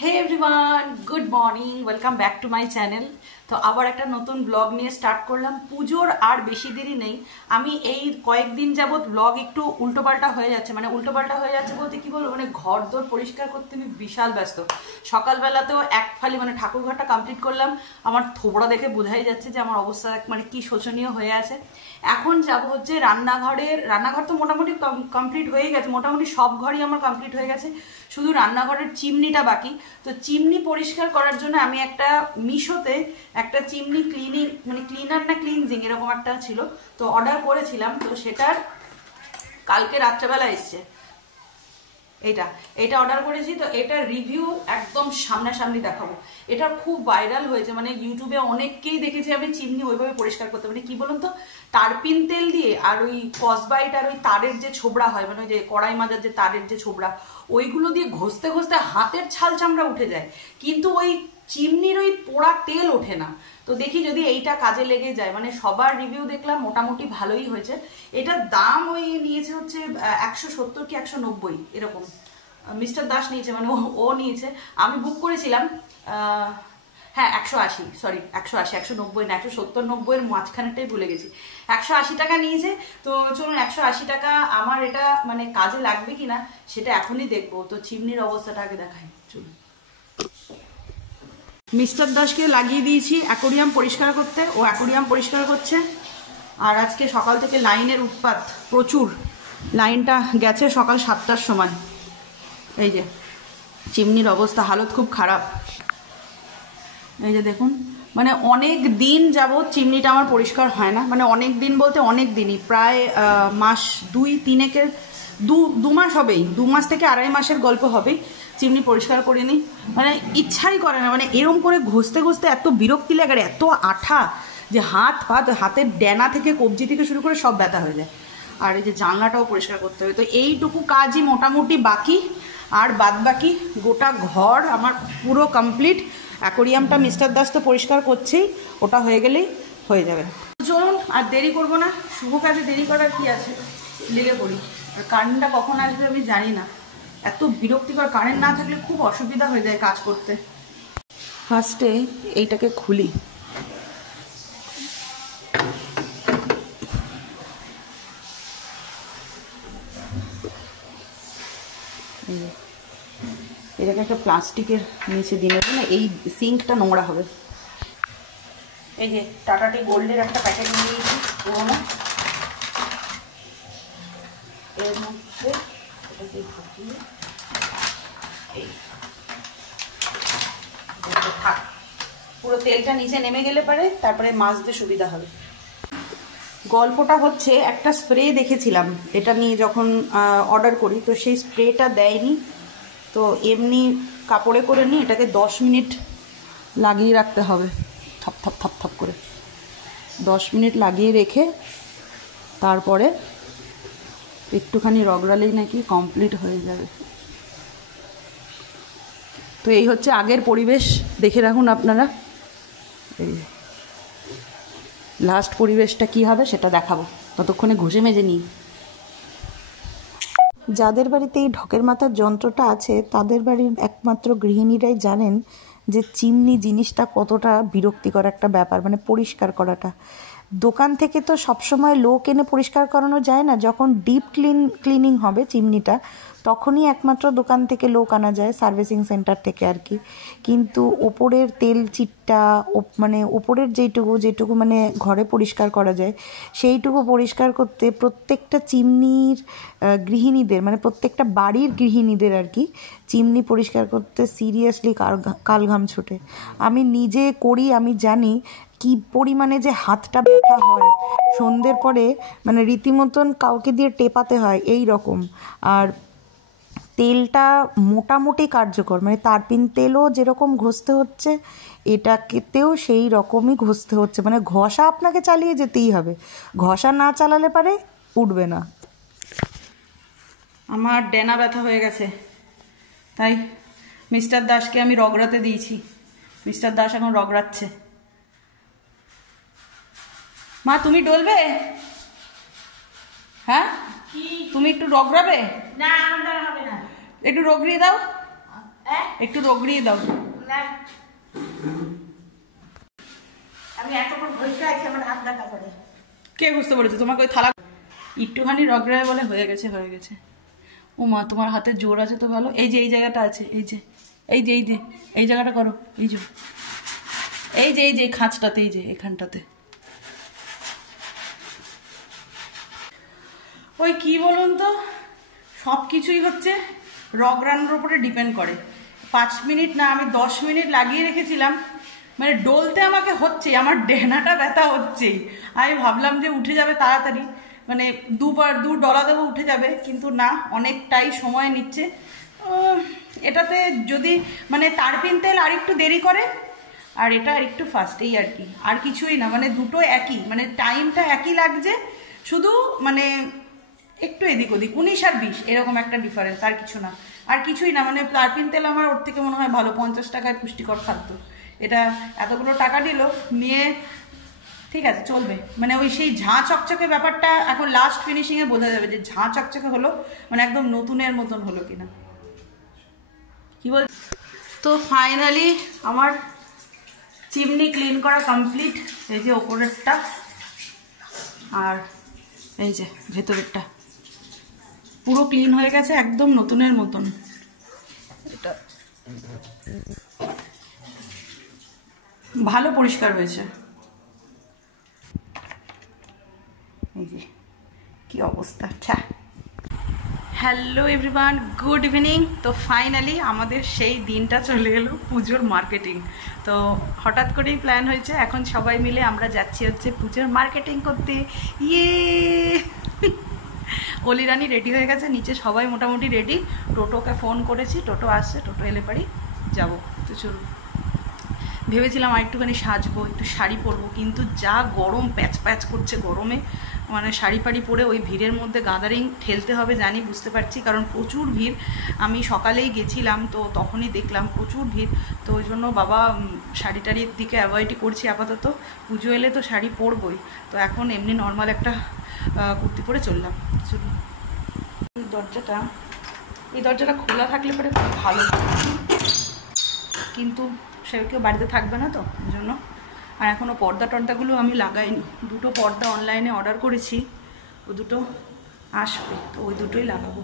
Hey everyone, good morning, welcome back to my channel. তো আবার একটা নতুন ব্লগ নিয়ে স্টার্ট করলাম। পুজোর আর বেশি দেরি নেই। আমি এই কয়েকদিন যাবৎ ব্লগ একটু উল্টোপাল্টা হয়ে যাচ্ছে, মানে উল্টোপাল্টা হয়ে যাচ্ছে বলতে কি বলবো, মানে ঘর দোর পরিষ্কার করতে আমি বিশাল ব্যস্ত। সকালবেলাতেও এক ফালি মানে ঠাকুর ঘরটা কমপ্লিট করলাম। আমার থোবড়া দেখে বোঝাই যাচ্ছে যে আমার অবস্থা মানে কি শোচনীয় হয়ে আছে। এখন যাব হচ্ছে রান্নাঘর তো মোটামুটি কমপ্লিট হয়ে গেছে, মোটামুটি সব ঘরই আমার কমপ্লিট হয়ে গেছে, শুধু রান্নাঘরের চিমনিটা বাকি। তো চিমনি পরিষ্কার করার জন্য আমি একটা মিশোতে একটা চিমনি ক্লিনিং মানে ক্লিনার না ক্লিনজিং এরকম একটা ছিল, তো অর্ডার করেছিলাম। তো সেটার কালকে রাত্রেবেলা এসছে। এটা অর্ডার করেছি। তো এটার রিভিউ একদম সামনাসামনি দেখাবো। এটা খুব ভাইরাল হয়েছে, মানে ইউটিউবে অনেককেই দেখেছি আমি চিমনি ওইভাবে পরিষ্কার করতে। মানে কি বলুন তো, তারপিন তেল দিয়ে আর ওই কসবাইট আর ওই তারের যে ছোবড়া হয়, মানে ওই যে কড়াই মাজার যে তারের যে ছোবড়া, ওইগুলো দিয়ে ঘষতে ঘষতে হাতের ছাল চামড়া উঠে যায়, কিন্তু ওই চিমনির ওই পোড়া তেল ওঠে না। তো দেখি যদি এইটা কাজে লেগে যায়। মানে সবার রিভিউ দেখলাম মোটামুটি ভালোই হয়েছে। এটার দাম ওই নিয়েছে হচ্ছে 170 কি 190 এরকম। মিস্টার দাস নিয়েছে, মানে ও নিয়েছে। আমি বুক করেছিলাম হ্যাঁ 180, সরি 180, 190 না 170-90-এর মাঝখানেটাই ভুলে গেছি। 180 টাকা নিয়েছে। তো চলুন 180 টাকা আমার এটা মানে কাজে লাগবে কিনা সেটা এখনই দেখবো। তো চিমনির অবস্থাটা আগে দেখাই, চলুন। মিস্টার দাসকে লাগিয়ে দিয়েছি অ্যাকোরিয়াম পরিষ্কার করতে, ও অ্যাকোরিয়াম পরিষ্কার করছে। আর আজকে সকাল থেকে লাইনের উৎপাত প্রচুর। লাইনটা গেছে সকাল 7টার সময়। এই যে চিমনির অবস্থা, হালত খুব খারাপ। এই যে দেখুন, মানে অনেক দিন যাবৎ চিমনিটা আমার পরিষ্কার হয় না। মানে অনেক দিন বলতে অনেক দিনই, প্রায় মাস 2-3 দু মাস হবেই, 2 মাস থেকে 2.5 মাসের গল্প হবেই চিমনি পরিষ্কার করিনি। মানে ইচ্ছাই করে না, মানে এরম করে ঘষতে ঘষতে এত বিরক্তি লাগে, আর এত আঠা যে হাতের ডেনা থেকে কবজি থেকে শুরু করে সব ব্যথা হয়ে যায়। আর এই যে জানলাটাও পরিষ্কার করতে হবে। তো এইটুকু কাজই মোটামুটি বাকি, আর বাদ বাকি গোটা ঘর আমার পুরো কমপ্লিট। অ্যাকোরিয়ামটা মিস্টার দাস তো পরিষ্কার করছেই, ওটা হয়ে গেলেই হয়ে যাবে। চলুন আর দেরি করব না, শুভ কাজে দেরি করার কি আছে, লেগে পড়ি। আর কারেন্টটা কখন আসবে আমি জানি না, এত বিরক্তিকর। কারেন্ট না থাকলে খুব অসুবিধা হয়ে যায় কাজ করতে। ফার্স্টে এইটাকে খুলি। এটাকে একটা প্লাস্টিকের নিচে দিয়ে নেবো না, এই সিঙ্কটা নোংরা হবে। এই যে টাটা টি গোল্ডের একটা প্যাকেট নিয়ে নিয়েছি পুরোনো, এর মধ্যে এটাকে ঢুকিয়ে এই থাক, পুরো তেলটা নিচে নেমে গেলে পরে তারপরে মাজতে সুবিধা হবে। গল্পটা হচ্ছে, একটা স্প্রে দেখেছিলাম এটা নিয়ে যখন অর্ডার করি, তো সেই স্প্রেটা দেয়নি। তো এমনি কাপড়ে করে নিয়ে এটাকে 10 মিনিট লাগিয়ে রাখতে হবে, থপ থপ থপ থপ করে 10 মিনিট লাগিয়ে রেখে তারপরে একটুখানি রগড়ালেই নাকি কমপ্লিট হয়ে যাবে। তো এই হচ্ছে আগের পরিবেশ, দেখে রাখুন আপনারা। এই লাস্ট পরিবেশটা কি হবে সেটা দেখাবো, ততক্ষণে ঘষে মেজে নিই। যাদের বাড়িতে এই ঢকের মাথার যন্ত্রটা আছে তাদের বাড়ির একমাত্র গৃহিণীরাই জানেন যে চিমনি জিনিসটা কতটা বিরক্তিকর একটা ব্যাপার, মানে পরিষ্কার করাটা। দোকান থেকে তো সবসময় লোক এনে পরিষ্কার করানো যায় না, যখন ডিপ ক্লিনিং হবে চিমনিটা তখনই একমাত্র দোকান থেকে লোক আনা যায়, সার্ভিসিং সেন্টার থেকে আর কি। কিন্তু ওপরের তেল চিটটা মানে ওপরের যেটুকু মানে ঘরে পরিষ্কার করা যায় সেইটুকু পরিষ্কার করতে প্রত্যেকটা চিমনির গৃহিণীদের, মানে প্রত্যেকটা বাড়ির গৃহিণীদের আর কি, চিমনি পরিষ্কার করতে সিরিয়াসলি কালঘাম ছোটে। আমি নিজে করি, আমি জানি কি পরিমাণে যে হাতটা ব্যথা হয় সন্ধ্যের পরে, মানে রীতিমতন কাউকে দিয়ে টেপাতে হয় এই রকম। আর তেলটা মোটামুটি কার্যকর, মানে তারপিন তেলও যেরকম ঘষতে হচ্ছে এটাকেতেও সেই রকমই ঘষতে হচ্ছে। মানে ঘষা আপনাকে চালিয়ে যেতেই হবে, ঘষা না চালালে পারে উঠবে না। আমার ডেনা ব্যথা হয়ে গেছে, তাই মিস্টার দাসকে আমি রগড়াতে দিয়েছি। মিস্টার দাস এখন রগড়াচ্ছে। মা তুমি ডলবে? হ্যাঁ তুমি একটু রগড়াবে? না আমার হবে না, একটু রগড়িয়ে দাও। একটু রগড়িয়ে দাও। আমি এতক্ষণ বসে আছি, আমার হাত ব্যথা করে। কে বুঝতে পেরেছে? তোমাকে ওই থালা একটুখানি রগড়ায় বলে হয়ে গেছে, হয়ে গেছে। ও মা, তোমার হাতে জোর আছে তো ভালো। এই যে এই জায়গাটা আছে, এই যে এই যে এই যে এই জায়গাটা করো, এই যে এই যে এই যে খাঁচটাতে, এই যে এখানটাতে। ওই কি বলুন তো, সব কিছুই হচ্ছে রগড়ানোর উপরে ডিপেন্ড করে। 5 মিনিট না, আমি 10 মিনিট লাগিয়ে রেখেছিলাম, মানে ডলতে আমাকে হচ্ছে, আমার ডেনাটা ব্যথা হচ্ছেই। আমি ভাবলাম যে উঠে যাবে তাড়াতাড়ি, মানে দু ডলা দেবো উঠে যাবে, কিন্তু না, অনেকটাই সময় নিচ্ছে। এটাতে যদি মানে তারপিন তেল আর একটু দেরি করে, আর এটা আর একটু ফাস্ট, এই আর কি, আর কিছুই না। মানে দুটো একই, মানে টাইমটা একই লাগছে, শুধু মানে একটু এদিক ওদিক, 19 আর 20 এরকম একটা ডিফারেন্স, আর কিছু না, আর কিছুই না। মানে তারপিন তেল আমার ওর থেকে মনে হয় ভালো, 50 টাকায় পুষ্টিকর খাদ্য। এটা এতগুলো টাকা নিল, নিয়ে ঠিক আছে চলবে, মানে ওই সেই ঝাঁ চকচকে ব্যাপারটা এখন লাস্ট ফিনিশিংয়ে বোঝা যাবে যে ঝাঁ চকচকে হলো, মানে একদম নতুনের মতন হলো কিনা। কি বল? তো ফাইনালি আমার চিমনি ক্লিন করা কমপ্লিট। এই যে ওপরেরটা আর এই যে ভেতরেরটা পুরো ক্লিন হয়ে গেছে, একদম নতুনের মতন। এটা ভালো পরিষ্কার হয়েছে। এই যে কি অবস্থা। আচ্ছা, হ্যালো এভরিওয়ান, গুড ইভিনিং। তো ফাইনালি আমাদের সেই দিনটা চলে এলো, পুজোর মার্কেটিং। তো হঠাৎ করেই প্ল্যান হয়েছে, এখন সবাই মিলে আমরা যাচ্ছি হচ্ছে পুজোর মার্কেটিং করতে। ইয়ে অলিরানি রেডি হয়ে গেছে, নিচে সবাই মোটামুটি রেডি। টোটোকে ফোন করেছি, টোটো আসছে, টোটো এলে পারি যাবো। তো চলুন, ভেবেছিলাম আর একটুখানি সাজবো, একটু শাড়ি পরবো, কিন্তু যা গরম, প্যাচ প্যাচ করছে গরমে, মানে শাড়ি পাড়ি পরে ওই ভিড়ের মধ্যে গাদারিং ঠেলতে হবে জানি, বুঝতে পারছি, কারণ প্রচুর ভিড়। আমি সকালেই গেছিলাম, তো তখনই দেখলাম প্রচুর ভিড়। তো ওই জন্য বাবা শাড়ি টাড়ির দিকে অ্যাভয়েডই করছি আপাতত। পুজো এলে তো শাড়ি পরবই, তো এখন এমনি নর্মাল একটা কুর্তি পরে চললাম। চলুন, এই দরজাটা খোলা থাকলে পরে খুব ভালো, কিন্তু সে কেউ বাড়িতে থাকবে না, তো ওই জন্য। আর এখনও পর্দা টর্দাগুলো আমি লাগাইনি, দুটো পর্দা অনলাইনে অর্ডার করেছি, ও দুটো আসবে, তো ওই দুটোই লাগাবো।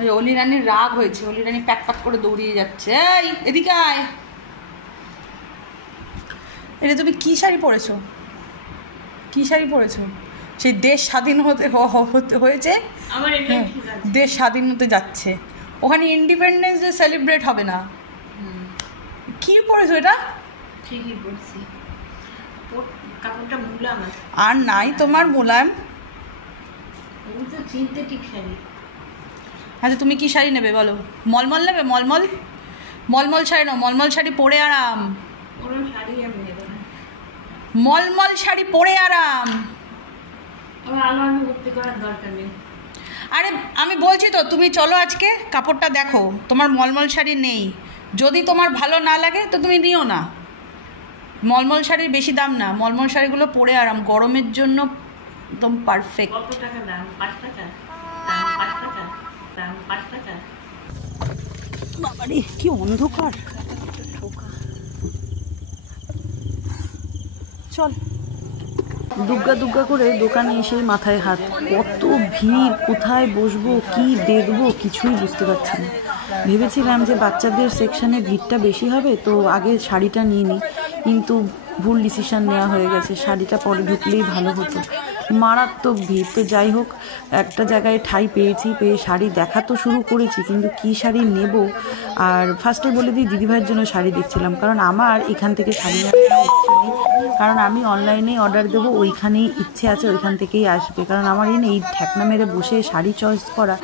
ওই অলিরানির রাগ হয়েছে, অলিরানি প্যাক প্যাক করে দৌড়িয়ে যাচ্ছে। এই এদিকে আয়। এটা তুমি কী শাড়ি পরেছো? কী শাড়ি পরেছো? সেই দেশ স্বাধীন হয়েছে, দেশ স্বাধীন হতে যাচ্ছে, ওখানে ইন্ডিপেন্ডেন্স ডে সেলিব্রেট হবে না। কি পরেছো এটা? ঠিকই পরছি, কাপড়টা মুলাম আর নাই তোমার মোলায়েম। আমি তো সিনথেটিক শাড়ি। আচ্ছা তুমি কি শাড়ি নেবে বলো? মলমল নেবে? মলমল মলমল শাড়ি নাও, মলমল শাড়ি পরে আরাম। কোনো শাড়ি আমি নেব না, মলমল শাড়ি পরে আরাম। আমার আলো ভর্তি করার দরকার নেই। আরে আমি বলছি তো, তুমি চলো আজকে কাপড়টা দেখো, তোমার মলমল শাড়ি নেই, যদি তোমার ভালো না লাগে তো তুমি নিও না। মলমল শাড়ির বেশি দাম না, মলমল শাড়িগুলো পরে আরাম, গরমের জন্য একদম পারফেক্ট। কত টাকা দাম? 5 টাকা দাম, 5 টাকা দাম, 5 টাকা। বাবারে কি অন্ধকার। চল, দুগ্গা দুগ্গা করে দোকানে এসেই মাথায় হাত, কত ভিড়, কোথায় বসবো, কি দেখবো কিছুই বুঝতে পারছি না। ভেবেছিলাম যে বাচ্চাদের সেকশনে ভিড়টা বেশি হবে, তো আগে শাড়িটা নিয়ে নিই, কিন্তু ভুল ডিসিশন নেওয়া হয়ে গেছে, শাড়িটা পরে ঢুকলেই ভালো হতো। মারাত্মক ভিড়। তো যাই হোক, একটা জায়গায় ঠাঁই পেয়েছি, পেয়ে শাড়ি দেখা তো শুরু করেছি, কিন্তু কী শাড়ি নেব। আর ফার্স্টে বলে দিই, দিদিভাইয়ের জন্য শাড়ি দেখছিলাম, কারণ আমার এখান থেকে শাড়ি নেওয়ার ইচ্ছে নেই, কারণ আমি অনলাইনেই অর্ডার দেবো, ওইখানেই ইচ্ছে আছে ওইখান থেকেই আসবে, কারণ আমার এই ঠেকনা মেরে বসে শাড়ি চয়েস করা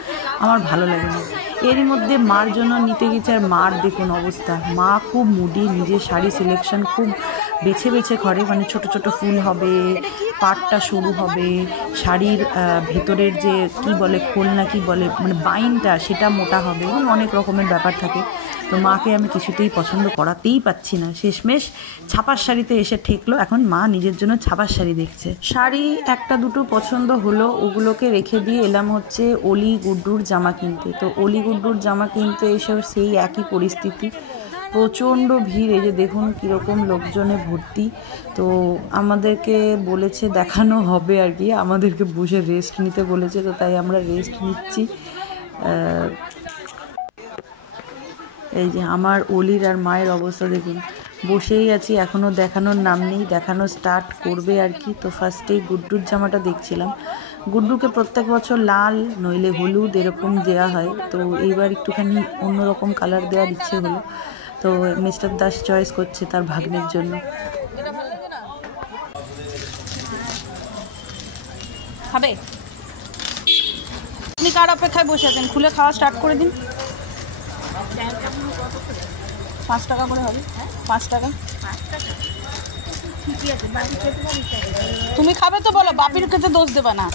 আমার ভালো লাগে না। এরই মধ্যে মার জন্য নিতে গেছে, আর মার দেখুন অবস্থা, মা খুব মুডি, নিজের শাড়ি সিলেকশন খুব বেছে বেছে করে, মানে ছোট ছোট ফুল হবে, পাটটা সরু হবে, শাড়ির ভেতরের যে কি বলে খোল না কি বলে, মানে বাইনটা সেটা মোটা হবে, এবং অনেক রকমের ব্যাপার থাকে। তো মাকে আমি কিছুতেই পছন্দ করাতেই পাচ্ছি না, শেষমেশ ছাপার শাড়িতে এসে ঠেকলো। এখন মা নিজের জন্য ছাপার শাড়ি দেখছে। শাড়ি একটা দুটো পছন্দ হলো, ওগুলোকে রেখে দিয়ে এলাম হচ্ছে অলি গুড্ডুর জামা কিনতে। তো অলি গুড্ডুর জামা কিনতে এসেও সেই একই পরিস্থিতি, প্রচণ্ড ভিড়। এই যে দেখুন কীরকম লোকজনে ভর্তি। তো আমাদেরকে বলেছে দেখানো হবে আর কি, আমাদেরকে বসে রেস্ট নিতে বলেছে, তো তাই আমরা রেস্ট নিচ্ছি। এই যে আমার অলির আর মায়ের অবস্থা দেখুন, বসেই আছি, এখনও দেখানোর নাম নেই, দেখানো স্টার্ট করবে আর কি। তো ফার্স্টেই গুড্ডুর জামাটা দেখছিলাম। গুড্ডুকে প্রত্যেক বছর লাল নইলে হলুদ এরকম দেওয়া হয়, তো এইবার একটুখানি অন্যরকম কালার দেওয়ার ইচ্ছে হলো। তো মিস্টার দাস চয়েস করছে তার ভাগ্নের জন্য। খাবে? আপনি কার অপেক্ষায় বসে আছেন? খুলে খাওয়া স্টার্ট করে দিন। 5 টাকা করে হবে। 5 টাকা। তুমি খাবে তো বলো, বাপির খেতে দোষ দেবা না।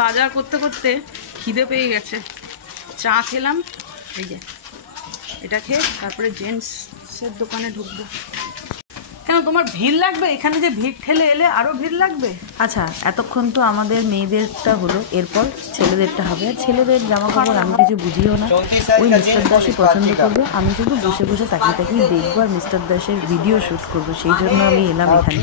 বাজার করতে করতে খিদে পেয়ে গেছে, চা খেলাম, এই যে এটা খেয়ে তারপরে জেন্টসের দোকানে ঢুকবো। কেন তোমার ভিড় লাগবে? এখানে যে ভিড় ঠেলে এলে আরও ভিড় লাগবে। আচ্ছা, এতক্ষণ তো আমাদের মেয়েদেরটা হলো, এরপর ছেলেদেরটা হবে। আর ছেলেদের জামা কাপড় আমি কিছু বুঝিও না, ওই মিস্টার দাসই পছন্দ করবে। আমি শুধু বসে বসে তাকিয়ে তাকিয়ে দেখবো আর মিস্টার দাসের ভিডিও শ্যুট করবো, সেই জন্য আমি এলাম এখানে।